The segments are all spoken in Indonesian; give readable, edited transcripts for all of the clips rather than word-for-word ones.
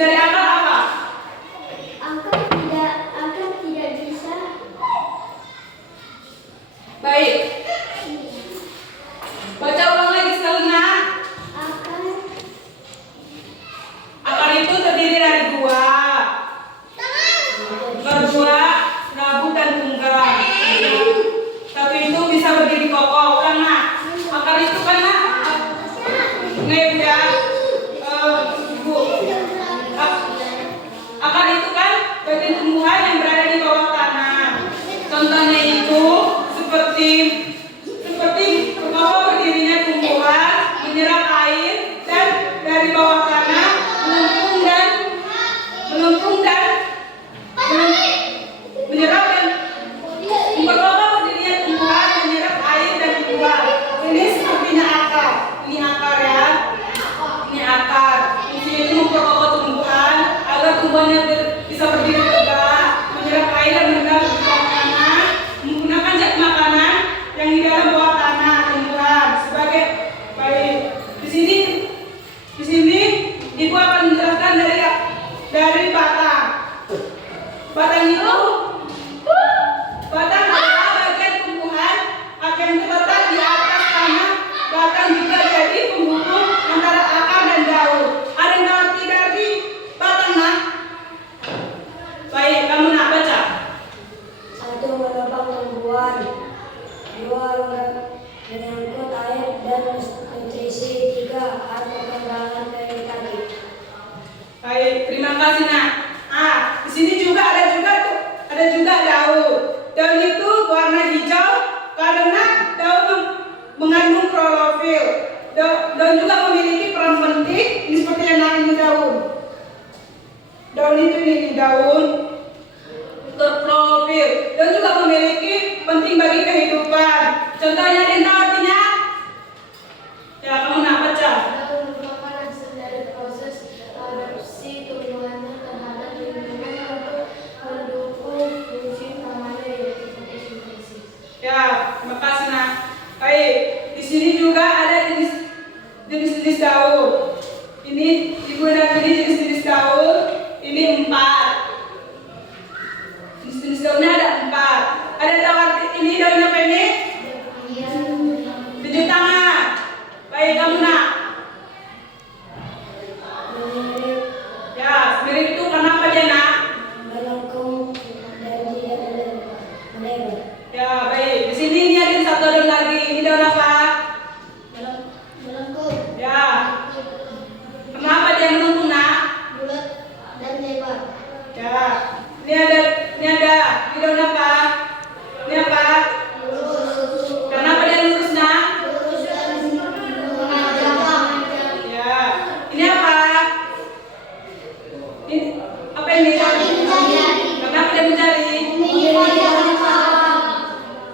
dari akar apa? Akar tidak bisa. Baik. Baca ulang lagi sekali nak. Akar itu terdiri dari dua. Berdua, rabut dan tunggal. Satu itu bisa berdiri kokoh. Ulang nak. Akar itu kan nak. Nih ya. Bu. Akar itu kan bagian tumbuhan yang berada di bawah tanah. Contohnya itu seperti bawah berdirinya tumbuhan, menyerap air dan dari bawah tanah melempung dan menyerap dan memperbawah berdirinya tumbuhan, menyerap air dan keluar. Ini sepertinya akar. Ini akar ya. Ini akar. Fungsinya itu memperkokoh tumbuhan agar tumbuhannya bisa berdiri tegak, menyerap air dan mengendap di bawah tanah, menggunakan zat makanan yang di dalam bawah tanah tumbuhan sebagai baik. Di sini ibu akan menjelaskan dari batang. Batang adalah bagian tumbuhan yang terletak di atas tanah. Batang juga jadi penghubung antara akar dan daun. Ada yang arti dari batang nak? Baik, kamu nak baca. 1. Menopang tumbuhan. 2. Menyangkut air dan nutrisi. 3. Alat perkembangan vegetatif. Baik, terima kasih nak. Di sini juga ada daun. Daun itu warna hijau karena daun mengandung klorofil. Daun juga memiliki peran penting. Ini seperti yang ini daun. Daun itu ini daun klorofil. Daun juga memiliki penting bagi kehidupan. Contohnya Dinta artinya? Ya, kamu nak baca. Daun merupakan hasil dari proses adaptasi tumbuhannya terhadap lingkungan untuk mendukung fungsi utamanya yaitu fotosintesis. Ya, terima kasih nak. Baik, di sini juga ada jenis-jenis daun. Ini ibu dan ini jenis-jenis daun. Ini 4. Jenis-jenis daunnya ada 4. Ada daun ini daunnya apa ini? Tujuh tangan. Baik, kamu nak. Ya, mirip itu kenapa dia nak? Melengkung dan tidak melebar. Ya, baik. Di sini ini ada satu daun lagi. Ini daun apa? Melengkung, Ya. Kenapa dia melengkung nak? bulat dan lebar. Ya. Ini daun apa? Ini apa? Kenapa dia lurus nak? Lurus dan menghadap. Ya. Ini apa? Ini apa ini? Kenapa dia mencari?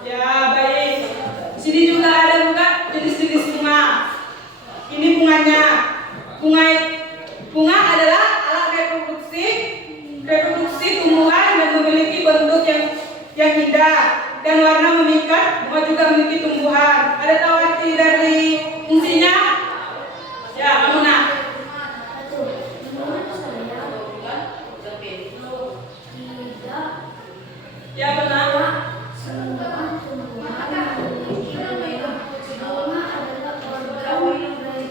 Ya, baik. Di sini juga ada jenis-jenis bunga. Ini bunganya. Bunga adalah alat reproduksi tumbuhan dan memiliki bentuk yang indah dan warna memikat. Bunga juga memiliki tumbuhan. Ada tahu arti dari fungsinya? Ya, kamu nak. Ya, benar. Semua tumbuhan memiliki bunga. Bunga adalah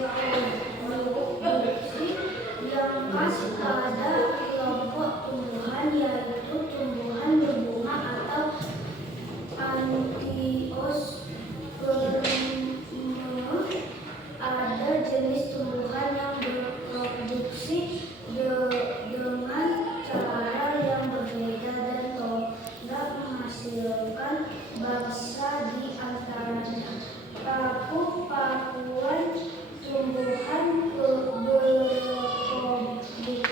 organ reproduksi yang khas pada kelompok tumbuhan yaitu tumbuhan berbunga atau angiosperma. Ada jenis tumbuhan yang berproduksi dengan cara yang berbeda dan tidak menghasilkan bangsa di antaranya. Paku-pakuan tumbuhan berproduksi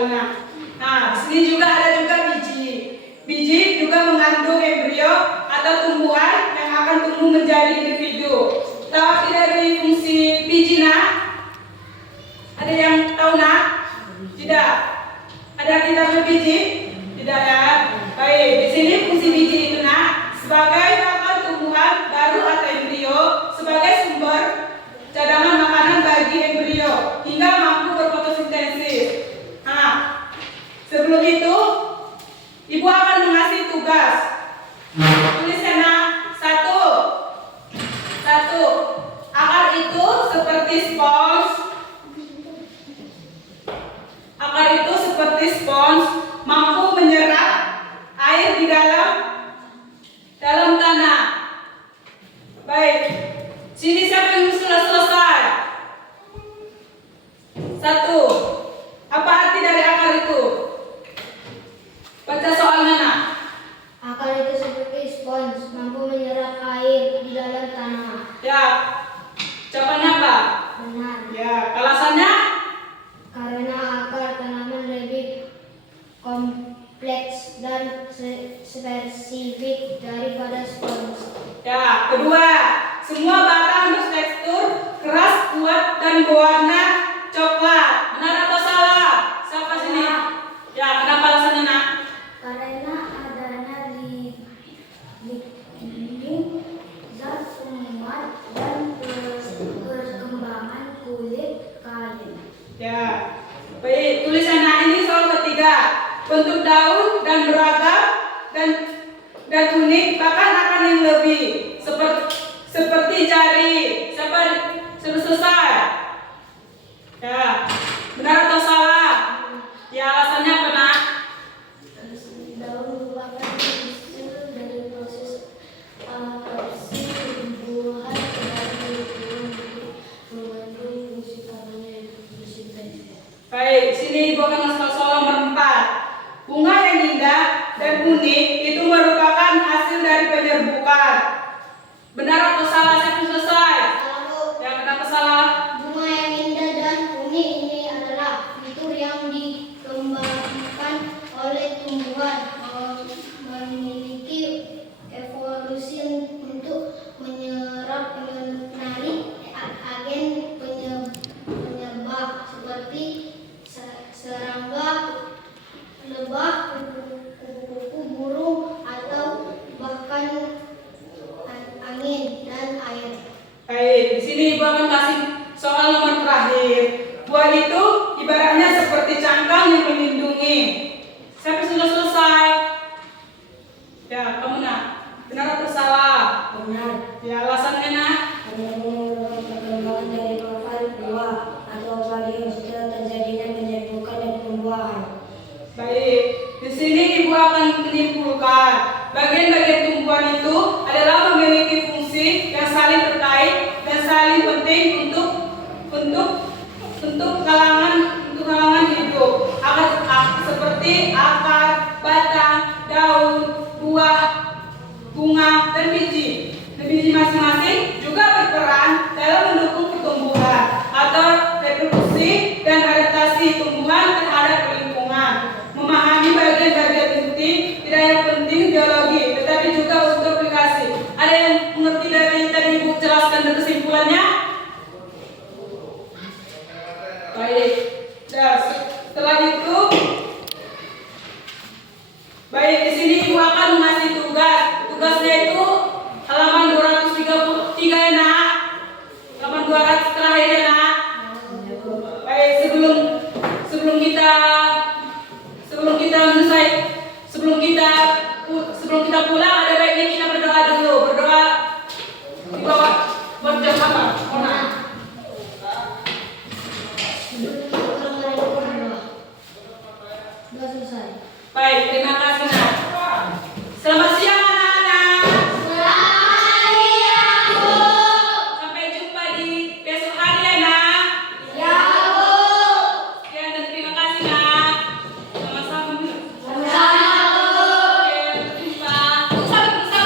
soalnya. Nah, di sini juga ada juga biji. Biji juga mengandung embrio atau tumbuhan yang akan tumbuh menjadi individu. Tahu dari fungsi biji nak? Ada yang tahu nak? Tidak. Ada kita biji? Tidak ya. Baik, di sini fungsi biji itu nak sebagai bakal tumbuhan baru atau embrio, sebagai sumber cadangan makanan bagi embrio hingga mampu berfotosintesis. Nah, sebelum itu ibu akan mengasih tugas. Tulis ya nak. Satu. Akar itu seperti spons. Akar itu seperti spons, mampu menyerap air di dalam tanah. Baik. Sini siapa yang sudah selesai? 1. Apa arti dari akar itu? Baca soalnya nak. Akar itu seperti spons, mampu menyerap air di dalam tanah. Ya. Jawabannya apa? Benar. Ya. Alasannya? Karena akar tanaman lebih kompleks dan spesifik daripada spons. Ya. Kedua, semua batang bertekstur keras, kuat, dan berwarna coklat. Benar atau salah? Siapa sini? Ya. Kenapa alasannya nak? Karena adanya zat penguat dan perkembangan kulit kain. Ya. Baik. Tulisan nah ini soal ketiga. Bentuk daun dan beragam dan unik, bahkan akan yang lebih seperti jari. Siapa sudah selesai? Ya. Benar atau salah? Ya, alasannya apa nak? Daun merupakan hasil dari proses adaptasi tumbuhan dan mengandung fungsi kamarnya fotosintesis. Baik, sini ibu akan masuk soal nomor 4. Bunga yang indah dan unik itu merupakan hasil dari penyerbukan. Benar atau salah? Saya selesai. Lalu, Ya, kenapa salah? bunga yang indah dan unik ini adalah fitur yang dikembangkan oleh tumbuhan memiliki evolusi untuk menarik agen penyebab seperti serangga, lebah, kupu-kupu, burung, atau bahkan angin dan air. Baik, di sini ibu akan kasih soal nomor terakhir. Buah itu ibaratnya seperti cangkang yang melindungi. Sampai sudah selesai. Ya, kamu nak. Benar atau salah? Benar. Ya, alasannya nak. Karena merupakan perkembangan dari profil buah atau varian setelah terjadinya penyerbukan dan pembuahan. Baik, di sini ibu akan menyimpulkan bagian-bagian tumbuhan itu adalah memiliki fungsi yang saling terkait dan saling penting untuk kalangan